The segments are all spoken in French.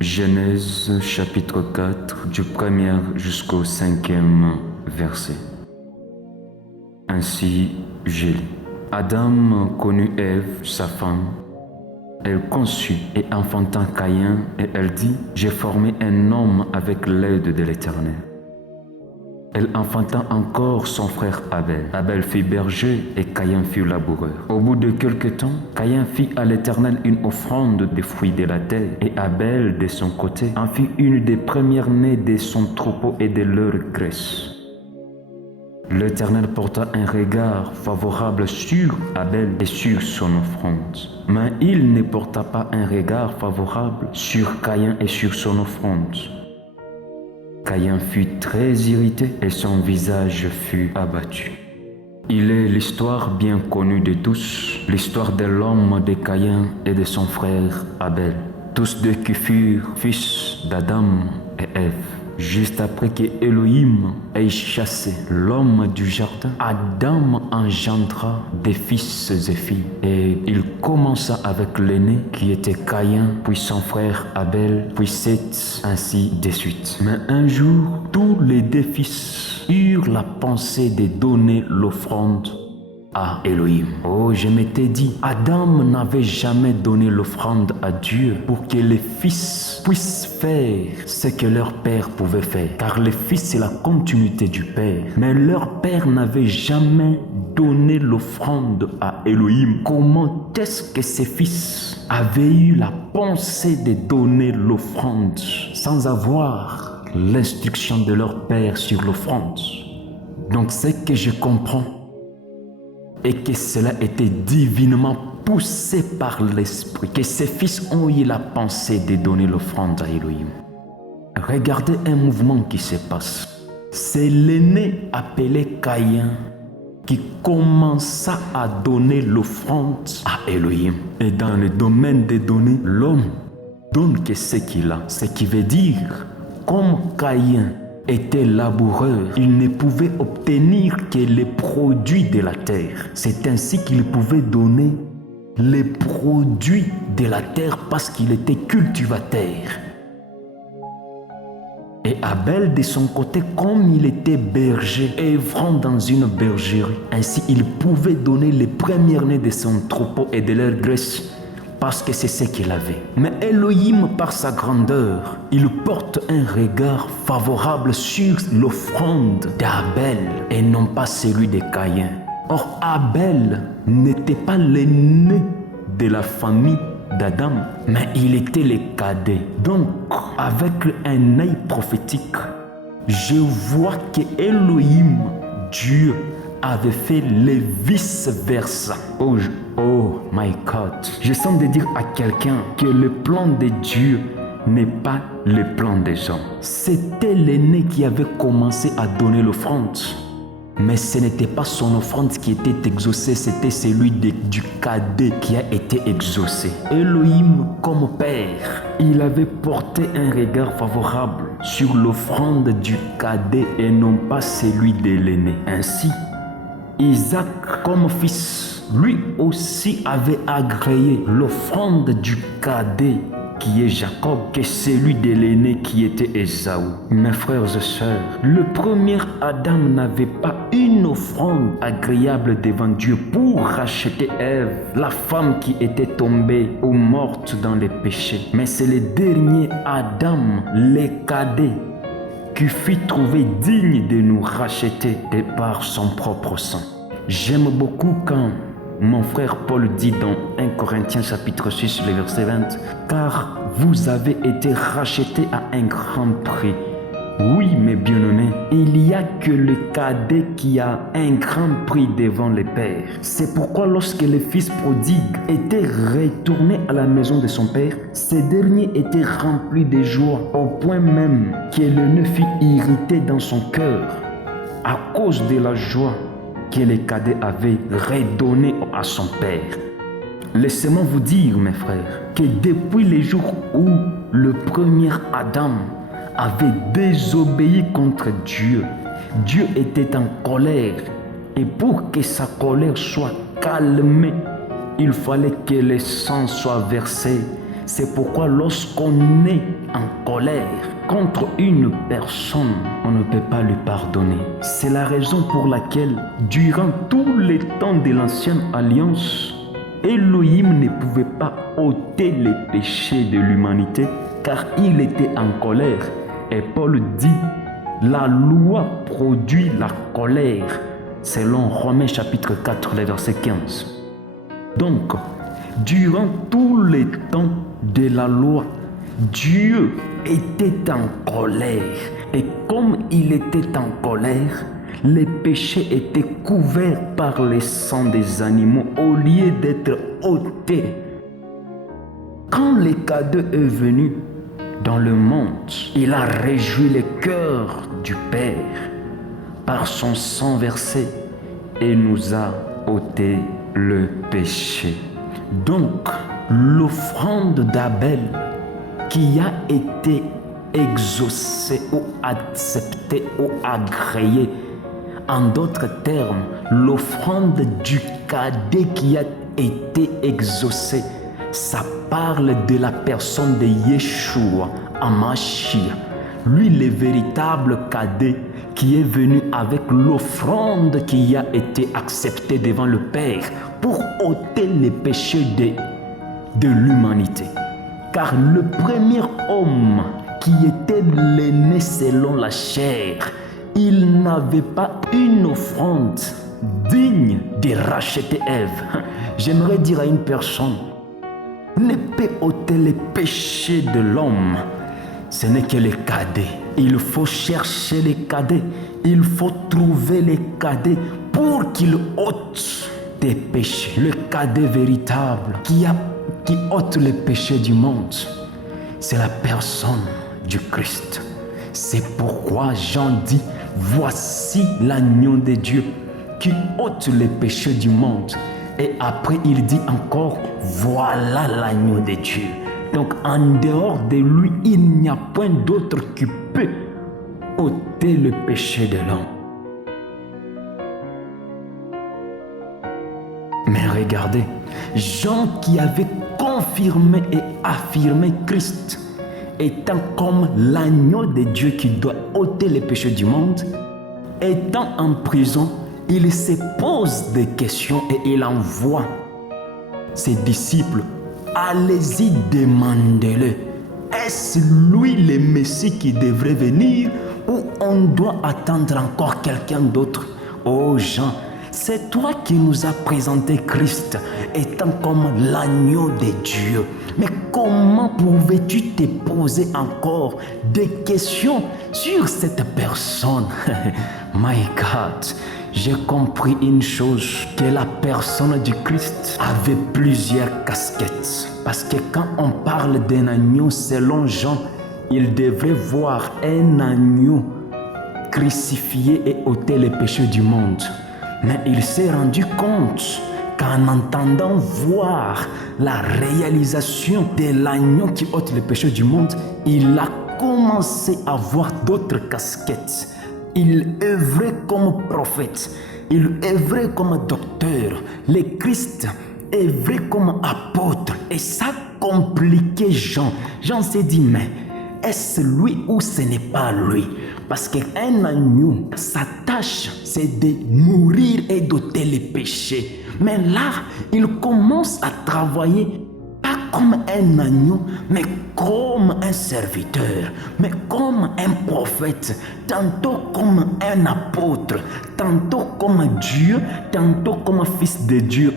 Genèse chapitre 4 du 1er jusqu'au 5e verset. Ainsi j'ai lu. Adam connut Ève, sa femme. Elle conçut et enfanta Caïn et elle dit « J'ai formé un homme avec l'aide de l'Éternel ». Elle enfanta encore son frère Abel. Abel fut berger et Caïn fut laboureur. Au bout de quelque temps, Caïn fit à l'Éternel une offrande des fruits de la terre, et Abel, de son côté, en fit une des premières-nées de son troupeau et de leur graisse. L'Éternel porta un regard favorable sur Abel et sur son offrande, mais il ne porta pas un regard favorable sur Caïn et sur son offrande. Caïn fut très irrité et son visage fut abattu. Il est l'histoire bien connue de tous, l'histoire de l'homme de Caïn et de son frère Abel, tous deux qui furent fils d'Adam et Ève. Juste après que Elohim ait chassé l'homme du jardin, Adam engendra des fils et filles. Et il commença avec l'aîné qui était Caïn, puis son frère Abel, puis Seth, ainsi de suite. Mais un jour, tous les deux fils eurent la pensée de donner l'offrande à Elohim. Oh, je m'étais dit, Adam n'avait jamais donné l'offrande à Dieu pour que les fils puissent faire ce que leur père pouvait faire. Car les fils, c'est la continuité du père. Mais leur père n'avait jamais donné l'offrande à Elohim. Comment est-ce que ces fils avaient eu la pensée de donner l'offrande sans avoir l'instruction de leur père sur l'offrande? Donc, c'est que je comprends et que cela était divinement poussé par l'esprit, que ses fils ont eu la pensée de donner l'offrande à Elohim. Regardez un mouvement qui se passe. C'est l'aîné appelé Caïn qui commença à donner l'offrande à Elohim. Et dans le domaine des données, l'homme donne que ce qu'il a. Ce qui veut dire, comme Caïn était laboureur, il ne pouvait obtenir que les produits de la terre. C'est ainsi qu'il pouvait donner les produits de la terre parce qu'il était cultivateur. Et Abel, de son côté, comme il était berger, œuvrant dans une bergerie, ainsi il pouvait donner les premières-nées de son troupeau et de leur graisse, parce que c'est ce qu'il avait. Mais Elohim, par sa grandeur, il porte un regard favorable sur l'offrande d'Abel et non pas celui de Caïn. Or, Abel n'était pas l'aîné de la famille d'Adam, mais il était le cadet. Donc, avec un œil prophétique, je vois que Elohim, Dieu, avait fait le vice-versa. Oh my God. Je sens de dire à quelqu'un que le plan de Dieu n'est pas le plan des hommes. C'était l'aîné qui avait commencé à donner l'offrande. Mais ce n'était pas son offrande qui était exaucée, c'était celui du cadet qui a été exaucé. Elohim, comme père, il avait porté un regard favorable sur l'offrande du cadet et non pas celui de l'aîné. Ainsi, Isaac, comme fils, lui aussi avait agréé l'offrande du cadet qui est Jacob, que celui de l'aîné qui était Ésaü. Mes frères et sœurs, le premier Adam n'avait pas une offrande agréable devant Dieu pour racheter Ève, la femme qui était tombée ou morte dans les péchés. Mais c'est le dernier Adam, le cadet, qui fut trouvé digne de nous racheter de par son propre sang. J'aime beaucoup quand mon frère Paul dit dans 1 Corinthiens chapitre 6, le verset 20, « Car vous avez été rachetés à un grand prix. » Oui, mes bien-aimés, il n'y a que le cadet qui a un grand prix devant le Père. C'est pourquoi lorsque le fils prodigue était retourné à la maison de son père, ce dernier était rempli de joie au point même que l'aîné fut irrité dans son cœur à cause de la joie que le cadet avait redonné à son père. Laissez-moi vous dire, mes frères, que depuis le jour où le premier Adam avait désobéi contre Dieu, Dieu était en colère. Et pour que sa colère soit calmée, il fallait que le sang soit versé C'est pourquoi lorsqu'on est en colère contre une personne, on ne peut pas lui pardonner. C'est la raison pour laquelle, durant tous les temps de l'ancienne alliance, Elohim ne pouvait pas ôter les péchés de l'humanité car il était en colère. Et Paul dit, la loi produit la colère, selon Romains chapitre 4, le verset 15. Donc, durant tous les temps de la loi, Dieu était en colère. Et comme il était en colère, les péchés étaient couverts par le sang des animaux au lieu d'être ôtés. Quand le cadeau est venu dans le monde, il a réjoui le cœur du Père par son sang versé et nous a ôté le péché. Donc, l'offrande d'Abel qui a été exaucée ou acceptée ou agréée, en d'autres termes, l'offrande du cadet qui a été exaucée, ça parle de la personne de Yeshua, Hamashiach, lui le véritable cadet qui est venu avec l'offrande qui a été acceptée devant le Père pour ôter les péchés de l'humanité. Car le premier homme qui était l'aîné selon la chair, il n'avait pas une offrande digne de racheter Ève. J'aimerais dire à une personne, ne peut ôter les péchés de l'homme, ce n'est que les cadets. Il faut chercher les cadets, il faut trouver les cadets pour qu'il ôte tes péchés. Le cadet véritable qui ôte les péchés du monde, c'est la personne du Christ. C'est pourquoi Jean dit, voici l'agneau de Dieu qui ôte les péchés du monde. Et après il dit encore, voilà l'agneau de Dieu. Donc en dehors de lui, il n'y a point d'autre qui peut ôter le péché de l'homme. Mais regardez, Jean qui avait confirmé et affirmé Christ étant comme l'agneau de Dieu qui doit ôter les péchés du monde, étant en prison, il se pose des questions et il envoie ses disciples. Allez-y, demandez-le. Est-ce lui le Messie qui devrait venir ou on doit attendre encore quelqu'un d'autre? Oh Jean, c'est toi qui nous as présenté Christ étant comme l'agneau de Dieu. Mais comment pouvais-tu te poser encore des questions sur cette personne? My God, j'ai compris une chose, que la personne du Christ avait plusieurs casquettes. Parce que quand on parle d'un agneau, selon Jean, il devrait voir un agneau crucifié et ôter les péchés du monde. Mais il s'est rendu compte qu'en entendant voir la réalisation de l'agneau qui ôte les péchés du monde, il a commencé à voir d'autres casquettes. Il œuvrait comme prophète, il œuvrait comme docteur, le Christ œuvrait comme apôtre. Et ça compliquait Jean. Jean s'est dit, mais est-ce lui ou ce n'est pas lui? Parce qu'un agneau, sa tâche, c'est de mourir et d'ôter les péchés. Mais là, il commence à travailler pas comme un agneau, mais comme un serviteur, mais comme un prophète, tantôt comme un apôtre, tantôt comme Dieu, tantôt comme fils de Dieu.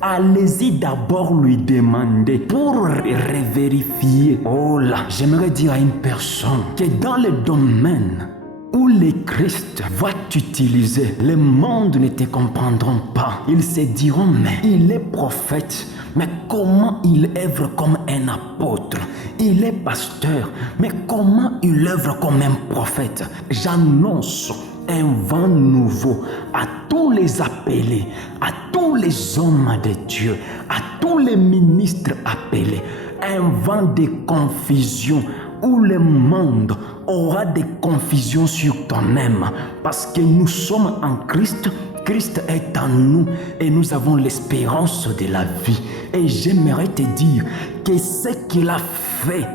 Allez-y d'abord lui demander pour revérifier. Oh là, j'aimerais dire à une personne que dans le domaine où le Christ va t'utiliser, le monde ne te comprendront pas. Ils se diront, mais il est prophète, mais comment il œuvre comme un apôtre? Il est pasteur, mais comment il œuvre comme un prophète? J'annonce un vent nouveau à tous les appelés, à tous les hommes de Dieu, à tous les ministres appelés. Un vent de confusion où le monde aura des confusions sur toi-même parce que nous sommes en Christ Christ est en nous et nous avons l'espérance de la vie. Et j'aimerais te dire que ce qu'il a fait,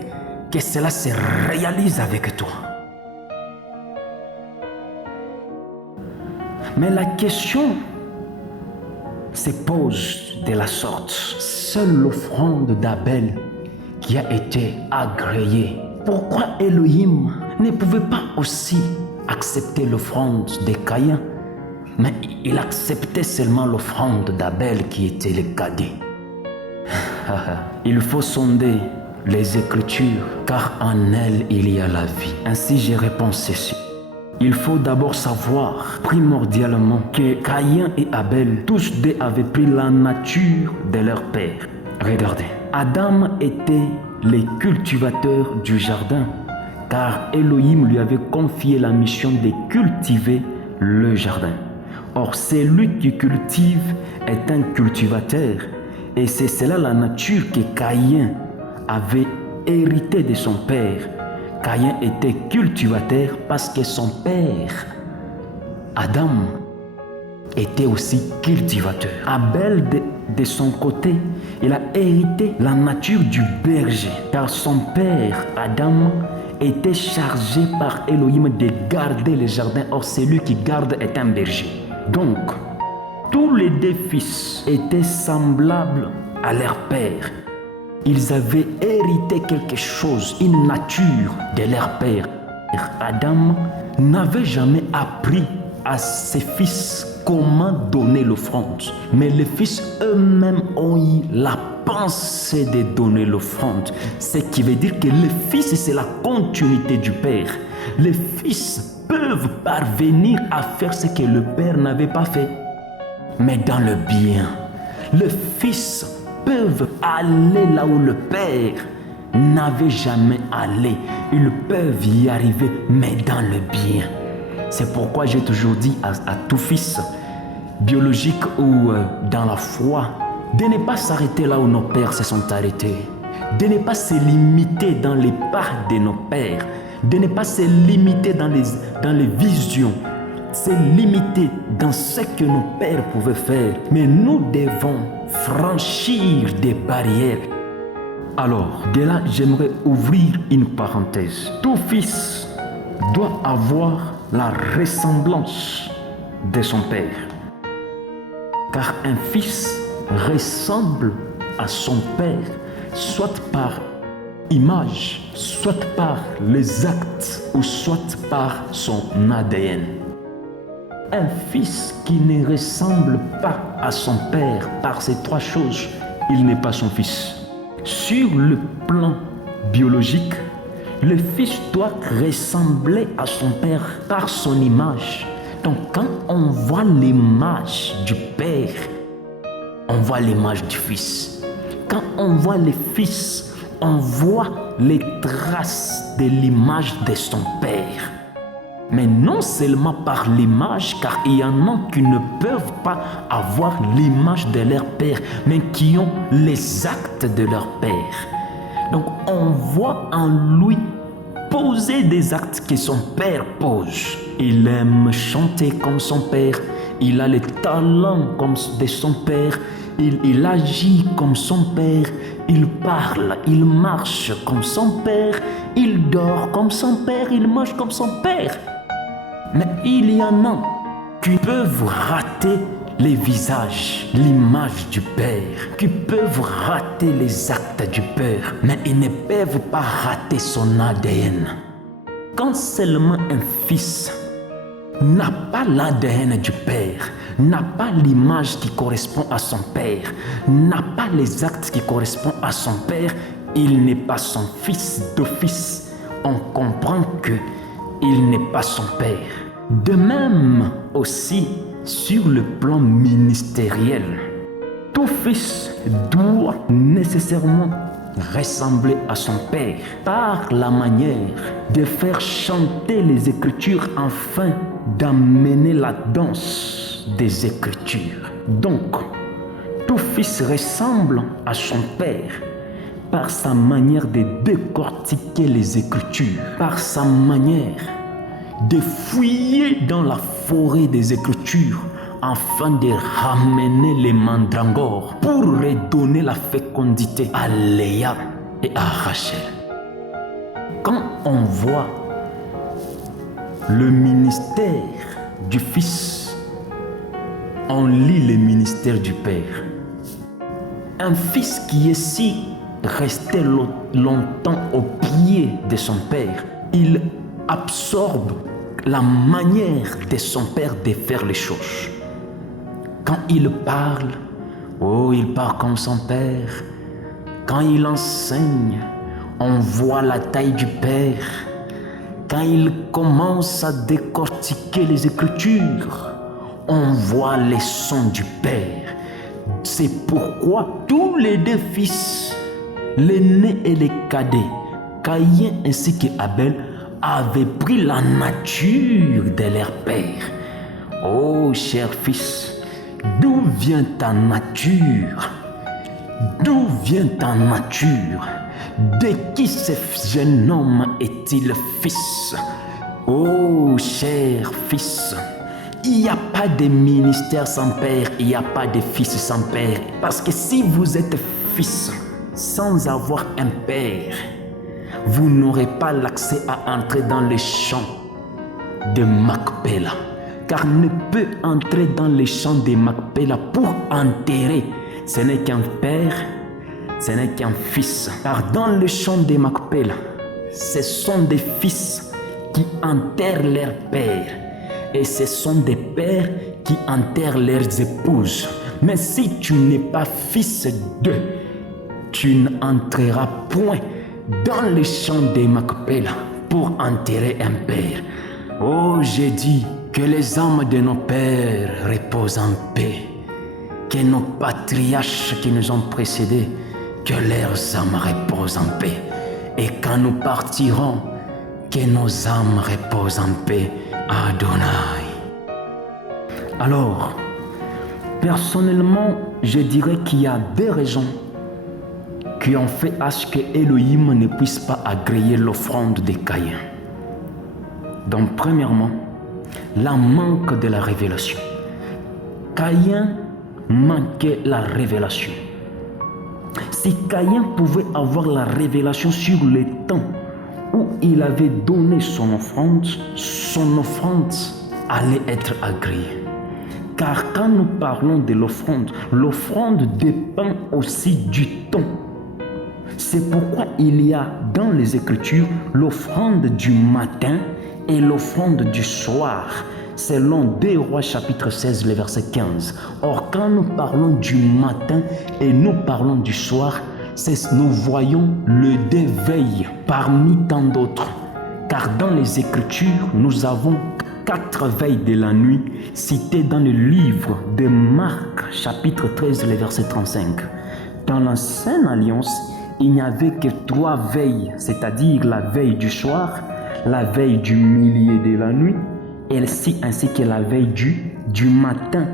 que cela se réalise avec toi. Mais la question se pose de la sorte. Seule l'offrande d'Abel qui a été agréée. Pourquoi Elohim ne pouvait pas aussi accepter l'offrande de Caïn, mais il acceptait seulement l'offrande d'Abel qui était le cadet? Il faut sonder les Écritures, car en elles il y a la vie. Ainsi je réponds ceci. Il faut d'abord savoir primordialement que Caïn et Abel, tous deux avaient pris la nature de leur père. Regardez, Adam était le cultivateur du jardin, car Elohim lui avait confié la mission de cultiver le jardin. Or, celui qui cultive est un cultivateur, et c'est cela la nature que Caïn avait hérité de son père. Caïn était cultivateur parce que son père, Adam, était aussi cultivateur. Abel, de son côté, il a hérité la nature du berger, car son père, Adam, était chargé par Elohim de garder le jardin. Or, celui qui garde est un berger. Donc, tous les deux fils étaient semblables à leur père. Ils avaient hérité quelque chose, une nature de leur père. Adam n'avait jamais appris à ses fils comment donner l'offrande. Mais les fils eux-mêmes ont eu la pensée de donner l'offrande. Ce qui veut dire que les fils, c'est la continuité du père. Les fils peuvent parvenir à faire ce que le père n'avait pas fait. Mais dans le bien, les fils peuvent aller là où le père n'avait jamais allé. Ils peuvent y arriver, mais dans le bien. C'est pourquoi j'ai toujours dit à tout fils, biologique ou dans la foi, de ne pas s'arrêter là où nos pères se sont arrêtés, de ne pas se limiter dans les pas de nos pères, de ne pas se limiter dans les visions, se limiter dans ce que nos pères pouvaient faire. Mais nous devons franchir des barrières. Alors, de là, j'aimerais ouvrir une parenthèse. Tout fils doit avoir la ressemblance de son père. Car un fils ressemble à son père, soit par image, soit par les actes, ou soit par son ADN. Un fils qui ne ressemble pas à son père par ces trois choses, il n'est pas son fils. Sur le plan biologique, le fils doit ressembler à son père par son image. Donc quand on voit l'image du père, on voit l'image du fils. Quand on voit le fils, on voit les traces de l'image de son père. Mais non seulement par l'image, car il y en a qui ne peuvent pas avoir l'image de leur père, mais qui ont les actes de leur père. Donc on voit en lui poser des actes que son père pose. Il aime chanter comme son père, il a le talent comme de son père, il agit comme son père, il parle, il marche comme son père, il dort comme son père, il mange comme son père. Mais il y en a qui peuvent rater les visages, l'image du père, qui peuvent rater les actes du père, mais ils ne peuvent pas rater son ADN. Quand seulement un fils n'a pas l'ADN du père, n'a pas l'image qui correspond à son père, n'a pas les actes qui correspondent à son père, il n'est pas son fils d'office. On comprend que il n'est pas son père. De même aussi sur le plan ministériel, tout fils doit nécessairement ressembler à son père par la manière de faire chanter les Écritures afin d'amener la danse des Écritures. Donc, tout fils ressemble à son père par sa manière de décortiquer les Écritures, par sa manière de fouiller dans la forêt des Écritures afin de ramener les mandragores pour redonner la fécondité à Léa et à Rachel. Quand on voit le ministère du Fils, on lit le ministère du Père. Un fils qui est si resté longtemps au pied de son Père, il absorbe la manière de son Père de faire les choses. Quand il parle, il parle comme son Père. Quand il enseigne, on voit la taille du Père. Quand il commence à décortiquer les Écritures, on voit les sons du Père. C'est pourquoi tous les deux fils, l'aîné et le cadet, Caïn ainsi qu'Abel, avaient pris la nature de leur père. Oh, cher fils, d'où vient ta nature? D'où vient ta nature? De qui ce jeune homme est-il fils? Oh, cher fils, il n'y a pas de ministère sans père, il n'y a pas de fils sans père. Parce que si vous êtes fils sans avoir un père, vous n'aurez pas l'accès à entrer dans les champs de Macpéla. Car ne peut entrer dans les champs de Macpéla pour enterrer. Ce n'est qu'un père, ce n'est qu'un fils. Car dans le champ de Macpéla, ce sont des fils qui enterrent leur père. Et ce sont des pères qui enterrent leurs épouses. Mais si tu n'es pas fils d'eux, tu n'entreras point dans les champs de Macpéla pour enterrer un père. Oh, j'ai dit que les âmes de nos pères reposent en paix, que nos patriarches qui nous ont précédés, que leurs âmes reposent en paix. Et quand nous partirons, que nos âmes reposent en paix. Adonai. Alors, personnellement, je dirais qu'il y a deux raisons qui ont fait à ce que Elohim ne puisse pas agréer l'offrande de Caïn. Donc, premièrement, la manque de la révélation. Caïn manquait la révélation. Si Caïn pouvait avoir la révélation sur le temps où il avait donné son offrande allait être agréée. Car quand nous parlons de l'offrande dépend aussi du temps. C'est pourquoi il y a dans les Écritures l'offrande du matin et l'offrande du soir, selon 2 Rois chapitre 16, le verset 15. Or, quand nous parlons du matin et nous parlons du soir, nous voyons le déveil parmi tant d'autres. Car dans les Écritures, nous avons 4 veilles de la nuit citées dans le livre de Marc, chapitre 13, le verset 35. Dans l'Ancienne Alliance, il n'y avait que 3 veilles, c'est-à-dire la veille du soir, la veille du milieu de la nuit, ainsi que la veille du matin.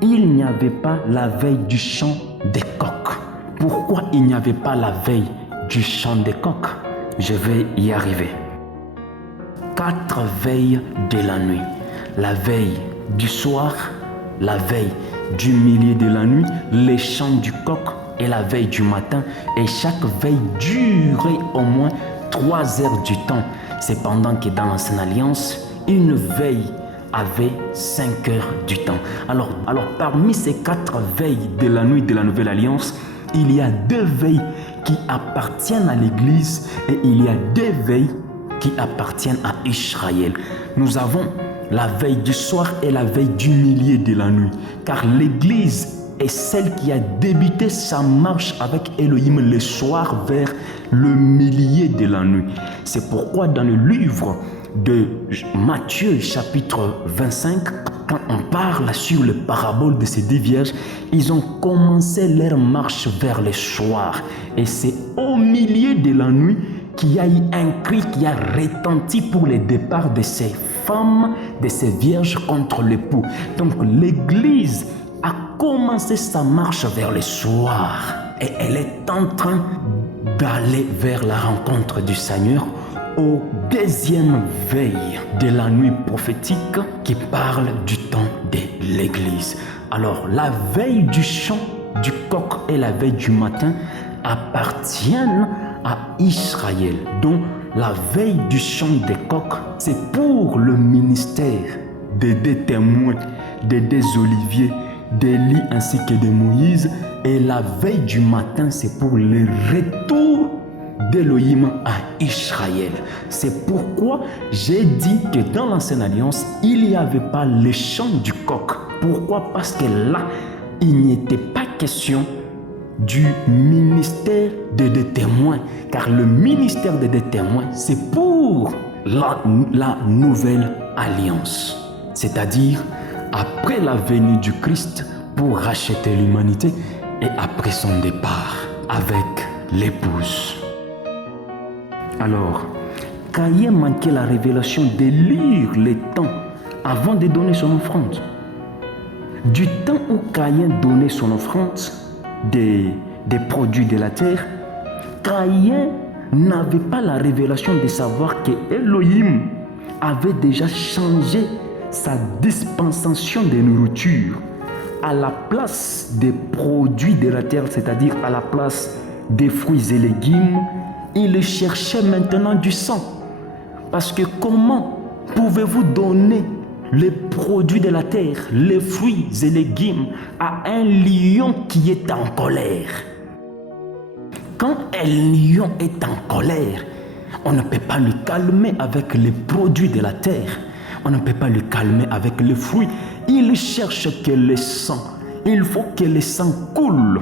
Il n'y avait pas la veille du chant des coqs. Pourquoi il n'y avait pas la veille du chant des coqs? Je vais y arriver. 4 veilles de la nuit. La veille du soir, la veille du milieu de la nuit, les chants du coq et la veille du matin. Et chaque veille durait au moins 3 heures du temps. Cependant que dans l'Ancienne Alliance, une veille avait 5 heures du temps. Alors parmi ces 4 veilles de la nuit de la Nouvelle Alliance, il y a 2 veilles qui appartiennent à l'Église et il y a 2 veilles qui appartiennent à Israël. Nous avons la veille du soir et la veille du milieu de la nuit. Car l'Église est celle qui a débuté sa marche avec Elohim le soir vers le milieu de la nuit. C'est pourquoi dans le livre de Matthieu chapitre 25, quand on parle sur le parabole de ces 2 vierges, ils ont commencé leur marche vers le soir. Et c'est au milieu de la nuit qu'il y a eu un cri qui a retenti pour le départ de ces femmes, de ces vierges contre l'époux. Donc l'Église a commencé sa marche vers le soir et elle est en train d'aller vers la rencontre du Seigneur au deuxième veille de la nuit prophétique qui parle du temps de l'Église. Alors, la veille du chant du coq et la veille du matin appartiennent à Israël. Donc, la veille du chant des coqs, c'est pour le ministère des deux témoins, des deux Olivier, d'Élie ainsi que de Moïse. Et la veille du matin, c'est pour le retour d'Élohim à Israël. C'est pourquoi j'ai dit que dans l'Ancienne Alliance, il n'y avait pas le chant du coq. Pourquoi? Parce que là, il n'était pas question du ministère des deux témoins. Car le ministère des deux témoins, c'est pour la nouvelle alliance. C'est-à-dire, après la venue du Christ pour racheter l'humanité et après son départ avec l'épouse. Alors, Caïn manquait la révélation de lire les temps avant de donner son offrande. Du temps où Caïn donnait son offrande des produits de la terre, Caïn n'avait pas la révélation de savoir que Elohim avait déjà changé sa dispensation de nourriture. À la place des produits de la terre, c'est-à-dire à la place des fruits et légumes, il cherchait maintenant du sang. Parce que comment pouvez-vous donner les produits de la terre, les fruits et légumes à un lion qui est en colère? Quand un lion est en colère, on ne peut pas le calmer avec les produits de la terre. On ne peut pas le calmer avec les fruits. Il cherche que le sang. Il faut que le sang coule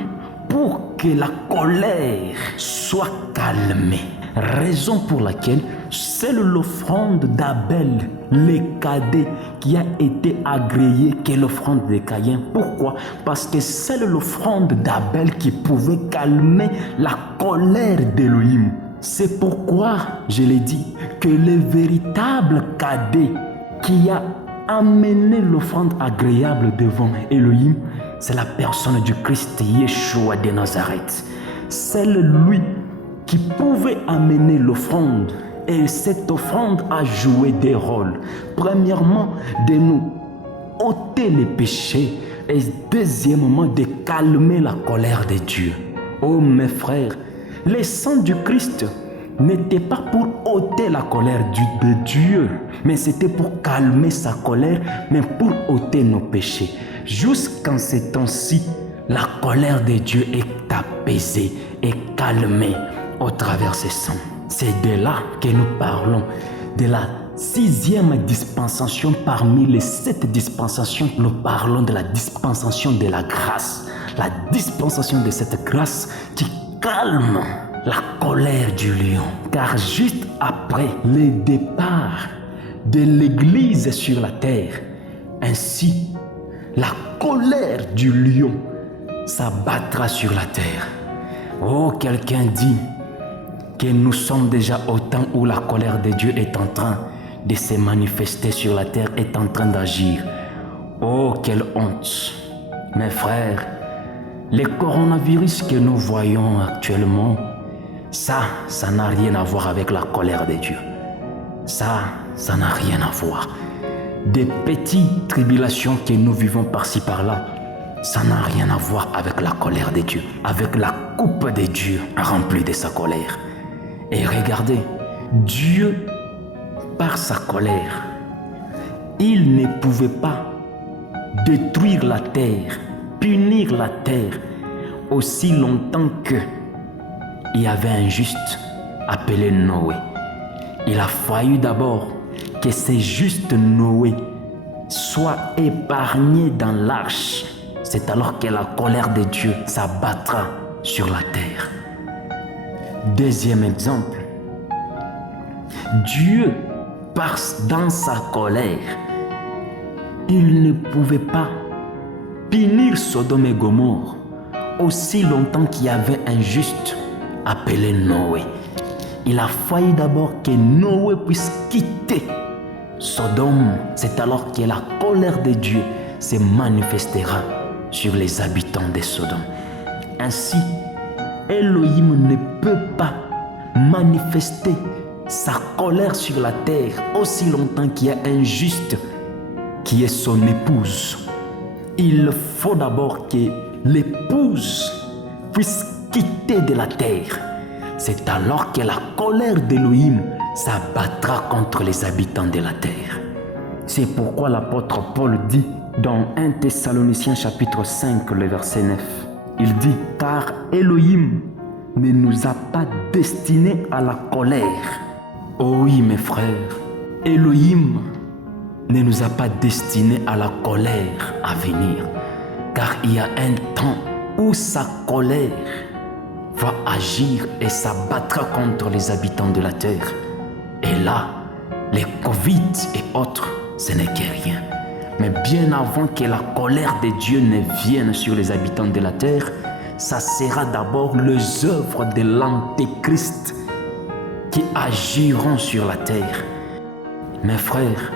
pour que la colère soit calmée. Raison pour laquelle seule l'offrande d'Abel, le cadet, qui a été agréée que l'offrande de Caïn. Pourquoi? Parce que seule l'offrande d'Abel qui pouvait calmer la colère d'Élohim. C'est pourquoi, je l'ai dit, que le véritable cadet qui a amené l'offrande agréable devant Elohim, c'est la personne du Christ Yeshua de Nazareth. C'est lui qui pouvait amener l'offrande. Et cette offrande a joué des rôles. Premièrement, de nous ôter les péchés. Et deuxièmement, de calmer la colère de Dieu. Oh mes frères, le sang du Christ n'était pas pour ôter la colère de Dieu, mais c'était pour calmer sa colère, mais pour ôter nos péchés. Jusqu'en ces temps-ci, la colère de Dieu est apaisée et calmée au travers de ce sang. C'est de là que nous parlons, de la 6e dispensation parmi les 7 dispensations. Nous parlons de la dispensation de la grâce. La dispensation de cette grâce qui calme la colère du lion. Car juste après le départ de l'Église sur la terre, ainsi la colère du lion s'abattra sur la terre. Oh, quelqu'un dit que nous sommes déjà au temps où la colère de Dieu est en train de se manifester sur la terre, est en train d'agir. Oh, quelle honte! Mes frères, le coronavirus que nous voyons actuellement, ça n'a rien à voir avec la colère de Dieu. Ça n'a rien à voir. Des petites tribulations que nous vivons par-ci par-là, ça n'a rien à voir avec la colère de Dieu, avec la coupe de Dieu remplie de sa colère. Et regardez, Dieu, par sa colère, il ne pouvait pas détruire la terre, punir la terre aussi longtemps que il y avait un juste appelé Noé. Il a fallu d'abord que ce juste Noé soit épargné dans l'arche. C'est alors que la colère de Dieu s'abattra sur la terre. Deuxième exemple, Dieu, dans sa colère, il ne pouvait pas punir Sodome et Gomorrhe aussi longtemps qu'il y avait un juste appelé Noé. Il a fallu d'abord que Noé puisse quitter Sodome. C'est alors que la colère de Dieu se manifestera sur les habitants de Sodome. Ainsi, Elohim ne peut pas manifester sa colère sur la terre aussi longtemps qu'il y a un juste qui est son épouse. Il faut d'abord que l'épouse puisse quitter de la terre. C'est alors que la colère d'Élohim s'abattra contre les habitants de la terre. C'est pourquoi l'apôtre Paul dit dans 1 Thessaloniciens chapitre 5, le verset 9, il dit « Car Élohim ne nous a pas destinés à la colère. » Oh oui, mes frères, Élohim ne nous a pas destinés à la colère à venir, car il y a un temps où sa colère va agir et s'abattra contre les habitants de la terre. Et là, les Covid et autres, ce n'est que rien. Mais bien avant que la colère de Dieu ne vienne sur les habitants de la terre, ça sera d'abord les œuvres de l'Antéchrist qui agiront sur la terre. Mes frères,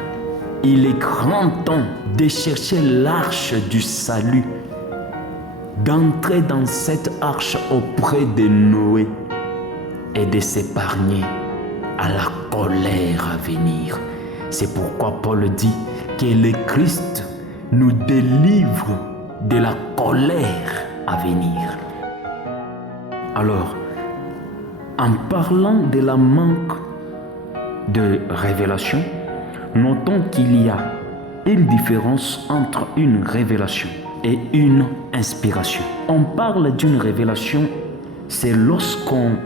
il est grand temps de chercher l'arche du salut, d'entrer dans cette arche auprès de Noé et de s'épargner à la colère à venir. C'est pourquoi Paul dit que le Christ nous délivre de la colère à venir. Alors, en parlant de la manque de révélation, notons qu'il y a une différence entre une révélation et une inspiration. On parle d'une révélation, c'est lorsqu'on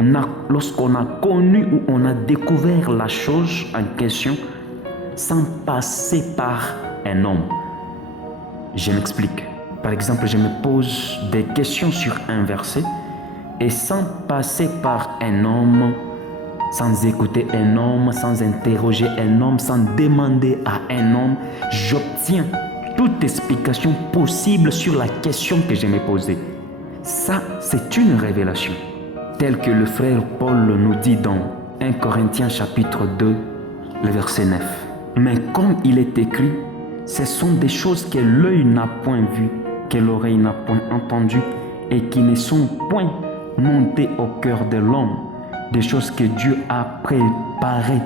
a connu ou on a découvert la chose en question sans passer par un homme. Je m'explique. Par exemple, je me pose des questions sur un verset et sans passer par un homme, sans écouter un homme, sans interroger un homme, sans demander à un homme, j'obtiens toute explication possible sur la question que je me posais. Ça, c'est une révélation, telle que le frère Paul nous dit dans 1 Corinthiens chapitre 2, le verset 9. Mais comme il est écrit, ce sont des choses que l'œil n'a point vues, que l'oreille n'a point entendues et qui ne sont point montées au cœur de l'homme, des choses que Dieu a préparées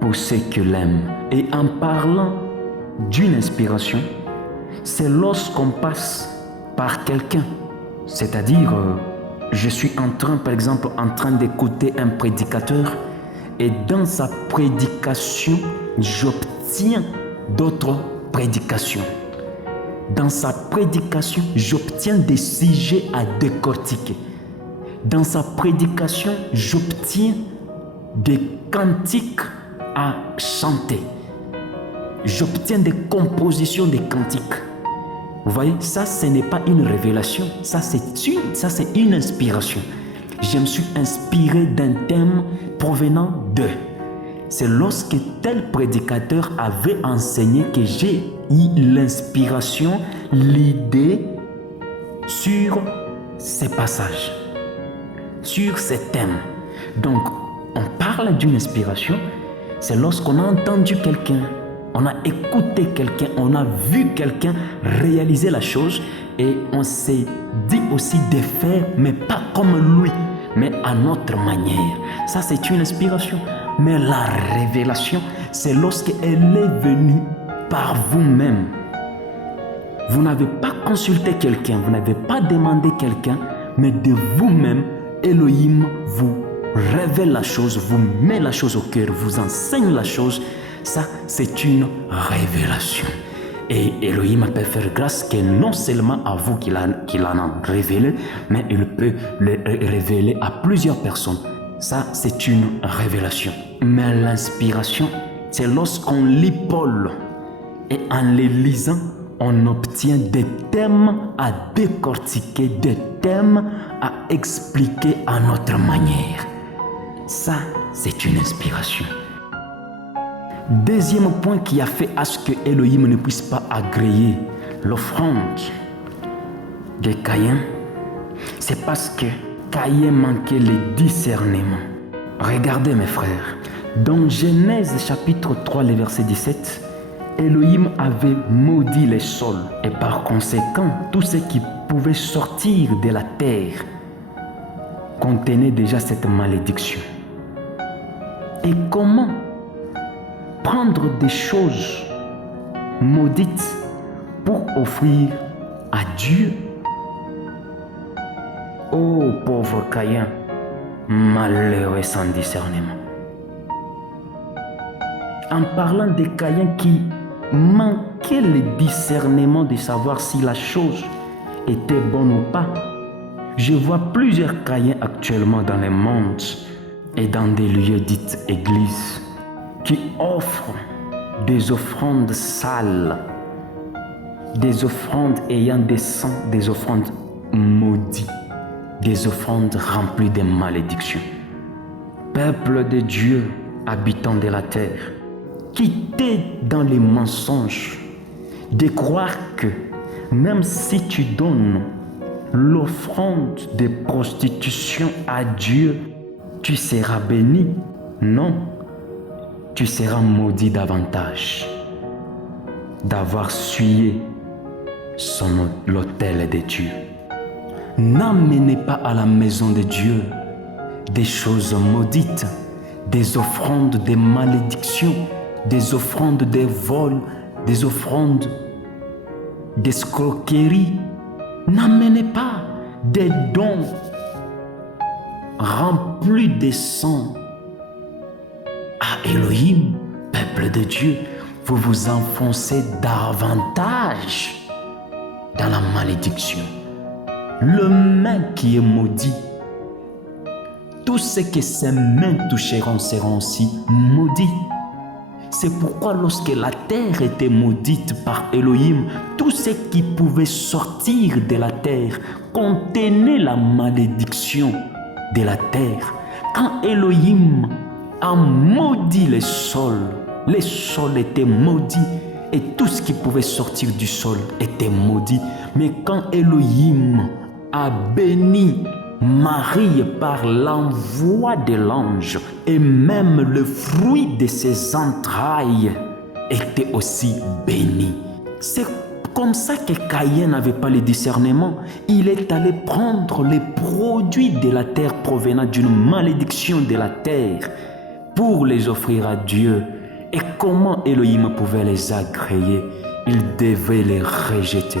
pour ceux qui l'aiment. Et en parlant d'une inspiration, c'est lorsqu'on passe par quelqu'un, c'est-à-dire je suis par exemple en train d'écouter un prédicateur et dans sa prédication, j'obtiens d'autres prédications. Dans sa prédication, j'obtiens des sujets à décortiquer. Dans sa prédication, j'obtiens des cantiques à chanter. J'obtiens des compositions de cantiques. Vous voyez, ça, ce n'est pas une révélation, ça c'est une inspiration. Je me suis inspiré d'un thème provenant d'eux. C'est lorsque tel prédicateur avait enseigné que j'ai eu l'inspiration, l'idée sur ces passages, sur ces thèmes. Donc, on parle d'une inspiration, c'est lorsqu'on a entendu quelqu'un, on a écouté quelqu'un, on a vu quelqu'un réaliser la chose et on s'est dit aussi de faire, mais pas comme lui, mais à notre manière. Ça, c'est une inspiration. Mais la révélation, c'est lorsqu'elle est venue par vous-même. Vous n'avez pas consulté quelqu'un, vous n'avez pas demandé quelqu'un, mais de vous-même, Elohim vous révèle la chose, vous met la chose au cœur, vous enseigne la chose. Ça, c'est une révélation. Et Elohim peut faire grâce que non seulement à vous qu'il en a révélé, mais il peut le révéler à plusieurs personnes. Ça, c'est une révélation. Mais l'inspiration, c'est lorsqu'on lit Paul et en les lisant, on obtient des thèmes à décortiquer, des thèmes à expliquer à notre manière. Ça, c'est une inspiration. Deuxième point qui a fait à ce que Elohim ne puisse pas agréer l'offrande de Caïn, c'est parce que Caïn manquait le discernement. Regardez mes frères, dans Genèse chapitre 3, le verset 17, Elohim avait maudit les sols et par conséquent, tout ce qui pouvait sortir de la terre contenait déjà cette malédiction. et comment prendre des choses maudites pour offrir à Dieu. Oh pauvre Caïn, malheureux sans discernement. En parlant de Caïn qui manquait le discernement de savoir si la chose était bonne ou pas, je vois plusieurs Caïns actuellement dans le monde et dans des lieux dites églises qui offrent des offrandes sales, des offrandes ayant des sangs, des offrandes maudites, des offrandes remplies de malédictions. Peuple de Dieu, habitants de la terre, quittez dans les mensonges de croire que même si tu donnes l'offrande de prostitution à Dieu, tu seras béni. Non, tu seras maudit davantage d'avoir souillé l'autel de Dieu. N'amenez pas à la maison de Dieu des choses maudites, des offrandes de malédiction, des offrandes de vol, des offrandes d'escroquerie. N'amenez pas des dons remplis de sang à Elohim, peuple de Dieu. Vous vous enfoncez davantage dans la malédiction. Le main qui est maudit, tout ce que ses mains toucheront seront aussi maudits. C'est pourquoi lorsque la terre était maudite par Elohim, tout ce qui pouvait sortir de la terre contenait la malédiction de la terre. Quand Elohim a maudit les sols étaient maudits et tout ce qui pouvait sortir du sol était maudit. Mais quand Elohim a béni Marie par l'envoi de l'ange, et même le fruit de ses entrailles était aussi béni. C'est comme ça que Caïn n'avait pas le discernement. Il est allé prendre les produits de la terre provenant d'une malédiction de la terre pour les offrir à Dieu. Et comment Elohim pouvait les agréer? Il devait les rejeter.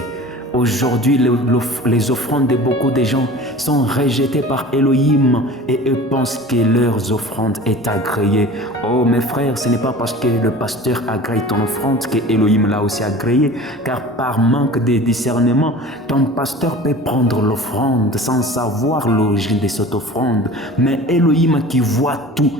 Aujourd'hui, les offrandes de beaucoup de gens sont rejetées par Elohim et eux pensent que leurs offrandes est agréée. Oh mes frères, ce n'est pas parce que le pasteur agrée ton offrande que Elohim l'a aussi agréée, car par manque de discernement, ton pasteur peut prendre l'offrande sans savoir l'origine de cette offrande. Mais Elohim qui voit tout,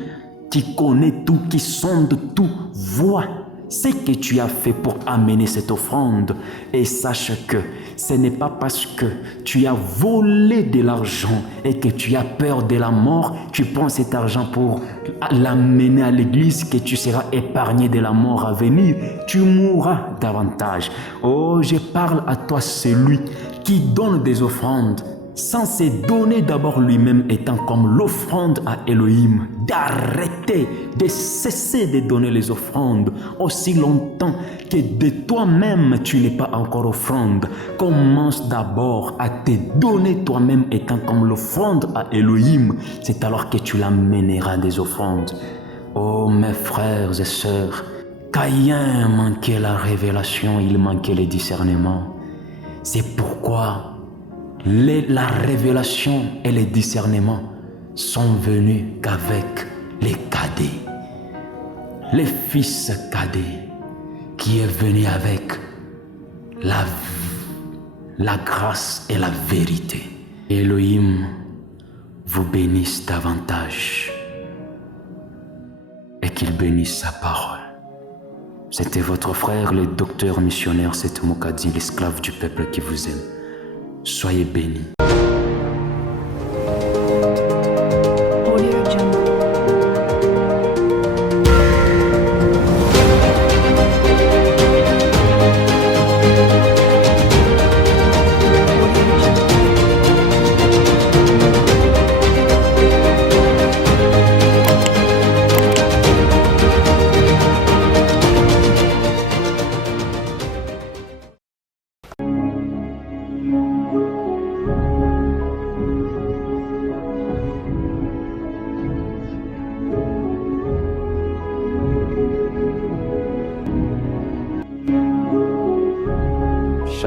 qui connaît tout, qui sonde tout, voit ce que tu as fait pour amener cette offrande. Et sache que ce n'est pas parce que tu as volé de l'argent et que tu as peur de la mort, tu prends cet argent pour l'amener à l'église, que tu seras épargné de la mort à venir. Tu mourras davantage. Oh, je parle à toi, celui qui donne des offrandes sans se donner d'abord lui-même étant comme l'offrande à Elohim, d'arrêter, de cesser de donner les offrandes aussi longtemps que de toi-même tu n'es pas encore offrande. Commence d'abord à te donner toi-même étant comme l'offrande à Elohim, c'est alors que tu l'amèneras des offrandes. Oh mes frères et sœurs, Caïn manquait la révélation, il manquait le discernement. C'est pourquoi la révélation et le discernement sont venus qu'avec les cadets, le fils cadet qui est venu avec la grâce et la vérité. Elohim vous bénisse davantage et qu'il bénisse sa parole. C'était votre frère, le docteur missionnaire Seth Mokadi, l'esclave du peuple qui vous aime. Soyez bénis.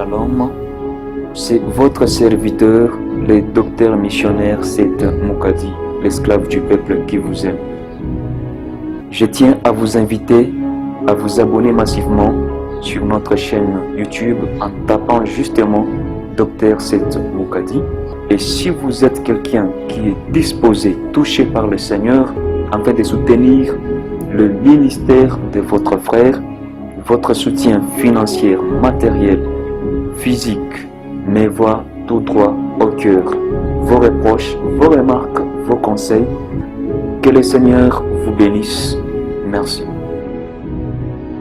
Shalom, c'est votre serviteur, le docteur missionnaire Seth Moukadi, l'esclave du peuple qui vous aime. Je tiens à vous inviter à vous abonner massivement sur notre chaîne YouTube en tapant justement Dr Seth Moukadi. Et si vous êtes quelqu'un qui est disposé, touché par le Seigneur, afin de soutenir le ministère de votre frère, votre soutien financier, matériel, physique, mes voix tout droit au cœur, vos reproches, vos remarques, vos conseils, que le Seigneur vous bénisse. Merci.